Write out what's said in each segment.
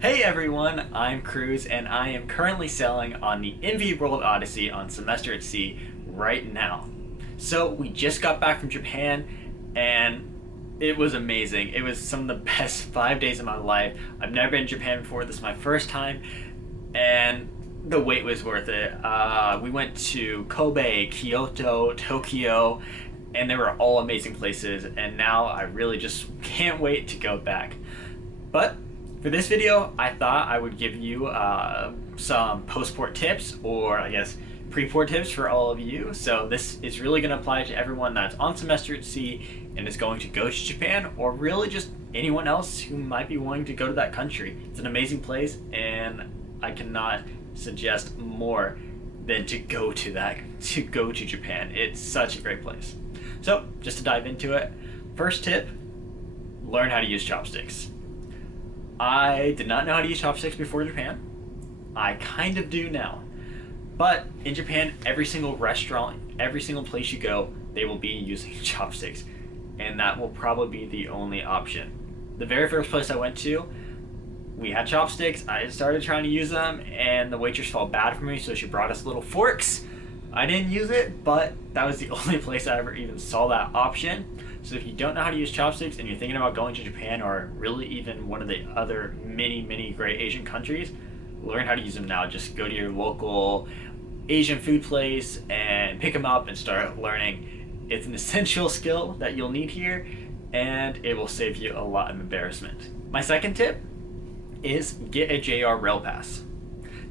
Hey everyone, I'm Cruzen and I am currently sailing on the MV World Odyssey on Semester at Sea right now. So we just got back from Japan and it was amazing. It was some of the best 5 days of my life. I've never been to Japan before, this is my first time, and the wait was worth it. We went to Kobe, Kyoto, Tokyo, and they were all amazing places, and now I really just can't wait to go back. But for this video, I thought I would give you some post-port tips, or I guess pre-port tips for all of you. So this is really going to apply to everyone that's on semester at sea and is going to go to Japan, or really just anyone else who might be wanting to go to that country. It's an amazing place, and I cannot suggest more than to go to Japan. It's such a great place. So just to dive into it, first tip, learn how to use chopsticks. I did not know how to use chopsticks before Japan. I kind of do now. But in Japan, every single restaurant, every single place you go, they will be using chopsticks. And that will probably be the only option. The very first place I went to, we had chopsticks. I started trying to use them and the waitress felt bad for me, so she brought us little forks. I didn't use it, but that was the only place I ever even saw that option. So if you don't know how to use chopsticks and you're thinking about going to Japan, or really even one of the other many great Asian countries, learn how to use them now. Just go to your local Asian food place and pick them up and start learning. It's an essential skill that you'll need here, and it will save you a lot of embarrassment. My second tip is get a JR Rail Pass.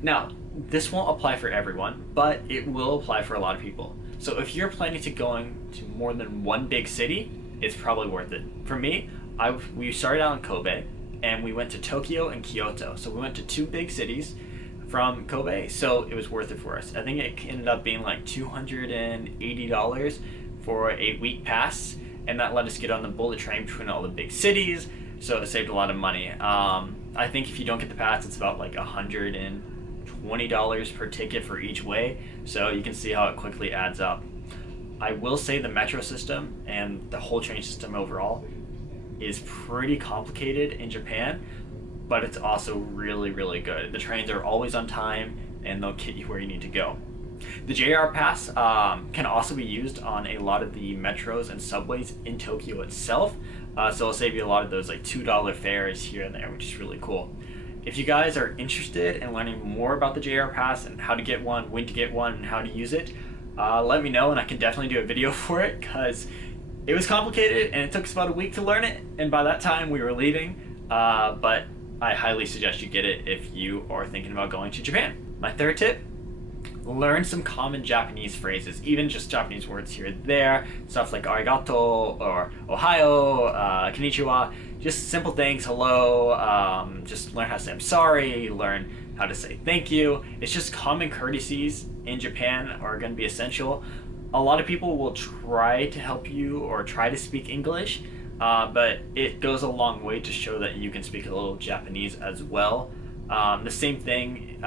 Now, this won't apply for everyone, but it will apply for a lot of people. So if you're planning to going to more than one big city, it's probably worth it. For me, we started out in Kobe and we went to Tokyo and Kyoto. So we went to two big cities from Kobe, so it was worth it for us. I think it ended up being like $280 for a week pass, and that let us get on the bullet train between all the big cities, so it saved a lot of money. I think if you don't get the pass, it's about like $120 per ticket for each way, so you can see how it quickly adds up. I will say the metro system and the whole train system overall is pretty complicated in Japan, but it's also really good. The trains are always on time and they'll get you where you need to go. The JR Pass can also be used on a lot of the metros and subways in Tokyo itself, so it'll save you a lot of those like $2 fares here and there, which is really cool. If you guys are interested in learning more about the JR Pass and how to get one, when to get one, and how to use it, let me know and I can definitely do a video for it, because it was complicated and it took us about a week to learn it, and by that time we were leaving, but I highly suggest you get it if you are thinking about going to Japan. My third tip, learn some common Japanese phrases, even just Japanese words here and there, stuff like arigato or ohayo, konnichiwa, just simple things, hello, just learn how to say I'm sorry, learn how to say thank you. It's just common courtesies in Japan are going to be essential. A lot of people will try to help you or try to speak English, but it goes a long way to show that you can speak a little Japanese as well. The same thing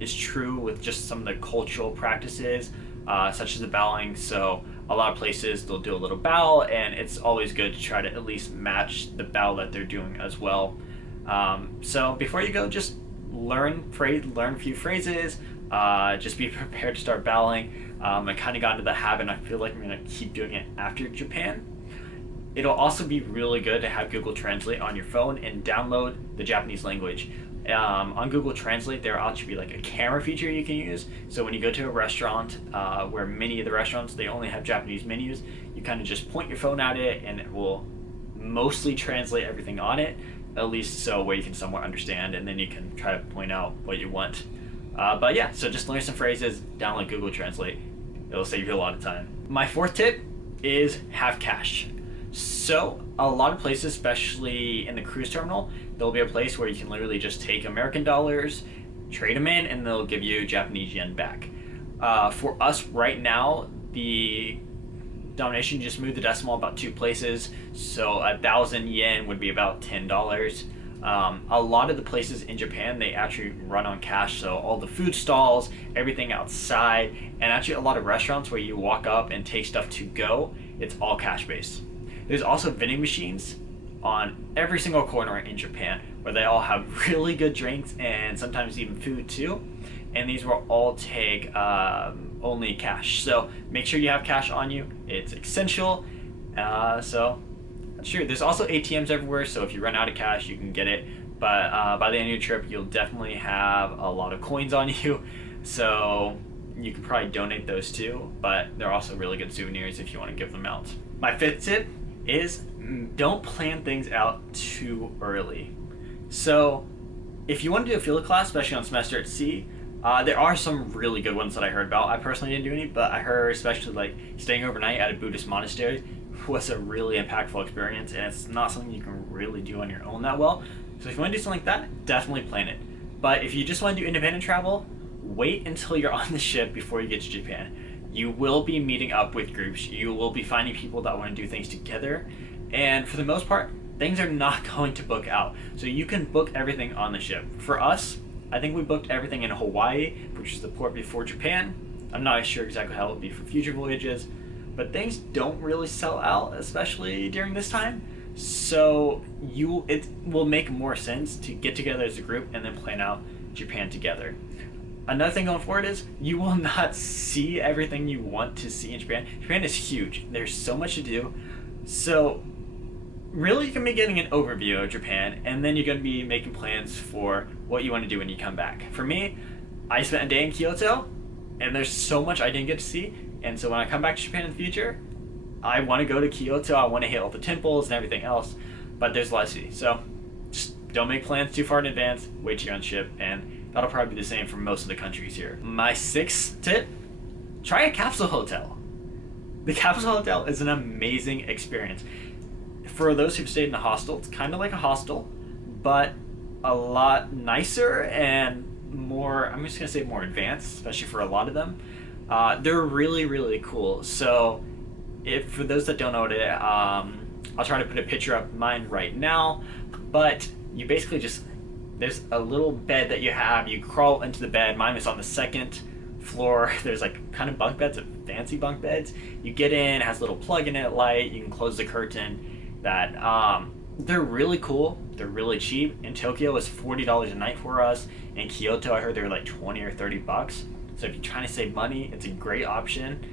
is true with just some of the cultural practices, such as the bowing. So a lot of places they'll do a little bow, and it's always good to try to at least match the bow that they're doing as well. So before you go, just learn a few phrases, just be prepared to start bowing. I kind of got into the habit, and I feel like I'm going to keep doing it after Japan. It'll also be really good to have Google Translate on your phone and download the Japanese language. On Google Translate, there will actually be like a camera feature you can use. So when you go to a restaurant, where many of the restaurants, they only have Japanese menus, you kind of just point your phone at it and it will mostly translate everything on it, at least so where you can somewhat understand, and then you can try to point out what you want. But yeah, so just learn some phrases, download Google Translate. It'll save you a lot of time. My fourth tip is have cash. So a lot of places, especially in the cruise terminal, there'll be a place where you can literally just take American dollars, trade them in, and they'll give you Japanese yen back. For us right now, the denomination just moved the decimal about 2 places, so 1,000 yen would be about $10. A lot of the places in Japan, they actually run on cash, so all the food stalls, everything outside, and actually a lot of restaurants where you walk up and take stuff to go, it's all cash based. There's also vending machines on every single corner in Japan where they all have really good drinks and sometimes even food too. And these will all take only cash. So make sure you have cash on you. It's essential. So sure, there's also ATMs everywhere, so if you run out of cash, you can get it. But by the end of your trip, you'll definitely have a lot of coins on you, so you can probably donate those too. But they're also really good souvenirs if you want to give them out. My fifth tip is don't plan things out too early. So if you want to do a field class, especially on semester at sea, there are some really good ones that I heard about. I personally didn't do any, but I heard especially like staying overnight at a Buddhist monastery was a really impactful experience, and it's not something you can really do on your own that well. So if you want to do something like that, definitely plan it. But if you just want to do independent travel, wait until you're on the ship before you get to Japan. You will be meeting up with groups. You will be finding people that want to do things together. And for the most part, things are not going to book out. So you can book everything on the ship. For us, I think we booked everything in Hawaii, which is the port before Japan. I'm not sure exactly how it will be for future voyages, but things don't really sell out, especially during this time. So it will make more sense to get together as a group and then plan out Japan together. Another thing going forward is you will not see everything you want to see in Japan. Japan is huge. There's so much to do. So really you can be getting an overview of Japan, and then you're going to be making plans for what you want to do when you come back. For me, I spent a day in Kyoto, and there's so much I didn't get to see, and so when I come back to Japan in the future, I want to go to Kyoto, I want to hit all the temples and everything else, but there's a lot to see. So just don't make plans too far in advance, wait till you're on the ship, and that'll probably be the same for most of the countries here. My sixth tip, try a capsule hotel. The capsule hotel is an amazing experience. For those who've stayed in a hostel, it's kind of like a hostel, but a lot nicer and more, I'm just going to say more advanced, especially for a lot of them. They're really, really cool. So for those that don't know it, I'll try to put a picture of mine right now, but you basically there's a little bed that you crawl into the bed. Mine is on the second floor. There's like kind of bunk beds, fancy bunk beds. You get in, it has a little plug in it, light, you can close the curtain. They're really cool. They're really cheap. In Tokyo, it was $40 a night for us. In Kyoto, I heard they were like 20 or 30 bucks. So if you're trying to save money, it's a great option.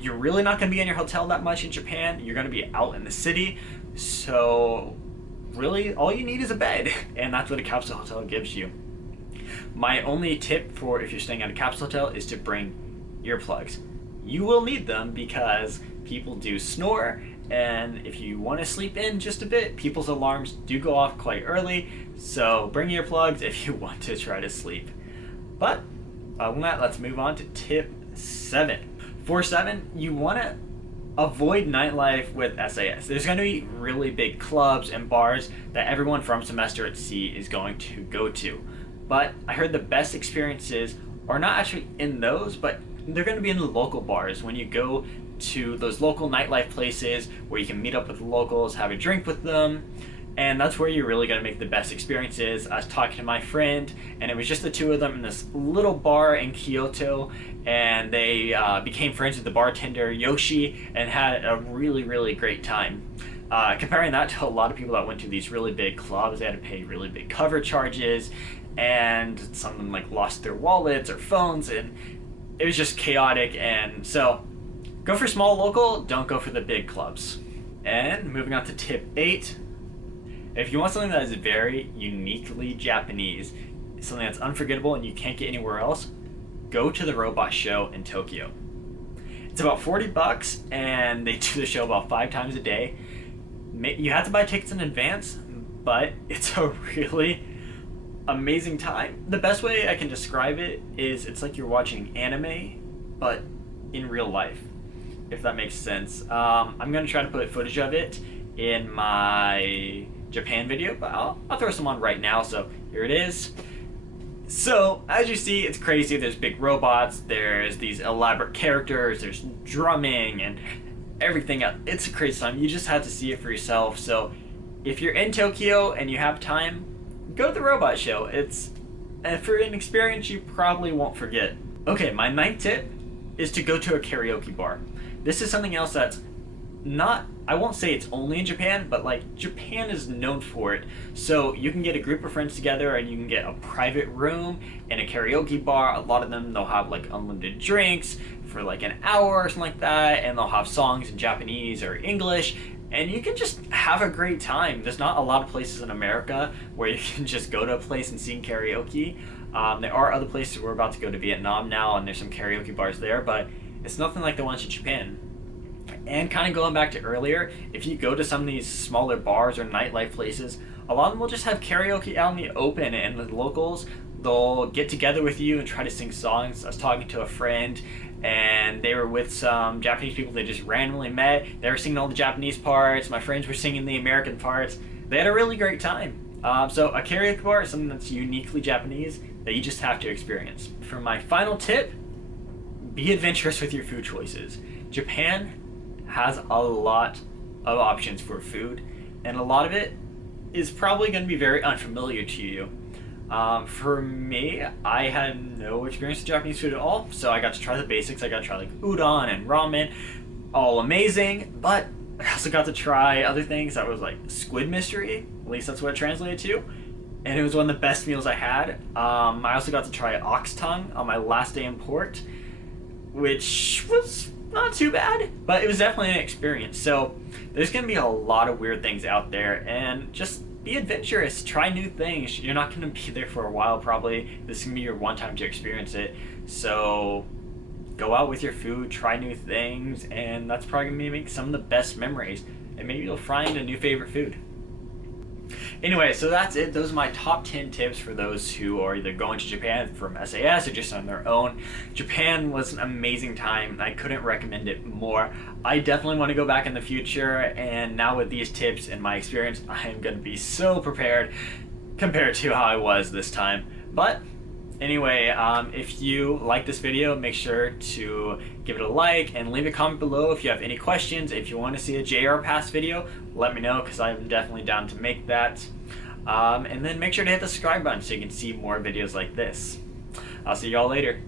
You're really not going to be in your hotel that much in Japan. You're going to be out in the city. So really, all you need is a bed, and that's what a capsule hotel gives you. My only tip for if you're staying at a capsule hotel is to bring earplugs. You will need them because people do snore, and if you want to sleep in just a bit, people's alarms do go off quite early, so bring earplugs if you want to try to sleep. But other than that, let's move on to tip 7. For 7, you want to avoid nightlife with SAS. There's going to be really big clubs and bars that everyone from semester at sea is going to go to. But I heard the best experiences are not actually in those, but they're going to be in the local bars. When you go to those local nightlife places where you can meet up with locals, have a drink with them, and that's where you're really going to make the best experiences. I was talking to my friend, and it was just the two of them in this little bar in Kyoto, and they became friends with the bartender Yoshi and had a really, really great time. Comparing that to a lot of people that went to these really big clubs, they had to pay really big cover charges, and some of them like lost their wallets or phones, and it was just chaotic. And so go for small local, don't go for the big clubs. And moving on to tip 8, if you want something that is very uniquely Japanese, something that's unforgettable and you can't get anywhere else, go to the robot show in Tokyo. It's about 40 bucks, and they do the show about 5 times a day. You have to buy tickets in advance, but it's a really amazing time. The best way I can describe it is it's like you're watching anime, but in real life, if that makes sense. I'm going to try to put footage of it in my Japan video, but I'll throw some on right now, so here it is. So, as you see, it's crazy. There's big robots, there's these elaborate characters, there's drumming and everything else. It's a crazy time. You just have to see it for yourself. So, if you're in Tokyo and you have time, go to the robot show. It's for an experience you probably won't forget. Okay, my 9th tip is to go to a karaoke bar. This is something else that's not, I won't say it's only in Japan, but like Japan is known for it. So you can get a group of friends together and you can get a private room and a karaoke bar. A lot of them, they'll have like unlimited drinks for like an hour or something like that, and they'll have songs in Japanese or English, and you can just have a great time. There's not a lot of places in America where you can just go to a place and sing karaoke. There are other places. We're about to go to Vietnam now, and there's some karaoke bars there, but it's nothing like the ones in Japan. And kind of going back to earlier, if you go to some of these smaller bars or nightlife places, a lot of them will just have karaoke out in the open, and the locals, they'll get together with you and try to sing songs. I was talking to a friend, and they were with some Japanese people they just randomly met. They were singing all the Japanese parts. My friends were singing the American parts. They had a really great time. So a karaoke bar is something that's uniquely Japanese that you just have to experience. For my final tip, be adventurous with your food choices. Japan has a lot of options for food, and a lot of it is probably going to be very unfamiliar to you. For me, I had no experience with Japanese food at all, so I got to try the basics. I got to try like udon and ramen, all amazing, but I also got to try other things that was like squid mystery, at least that's what it translated to, and it was one of the best meals I had. I also got to try ox tongue on my last day in port, which was not too bad, but it was definitely an experience. So there's going to be a lot of weird things out there, and just be adventurous, try new things. You're not going to be there for a while probably. This is going to be your one time to experience it. So go out with your food, try new things, and that's probably going to make some of the best memories. And maybe you'll find a new favorite food. Anyway, so that's it. Those are my top 10 tips for those who are either going to Japan from SAS or just on their own. Japan was an amazing time, and I couldn't recommend it more. I definitely want to go back in the future, and now with these tips and my experience, I am going to be so prepared compared to how I was this time. But anyway, if you like this video, make sure to give it a like and leave a comment below if you have any questions. If you want to see a JR Pass video, let me know, because I'm definitely down to make that. And then make sure to hit the subscribe button so you can see more videos like this. I'll see y'all later.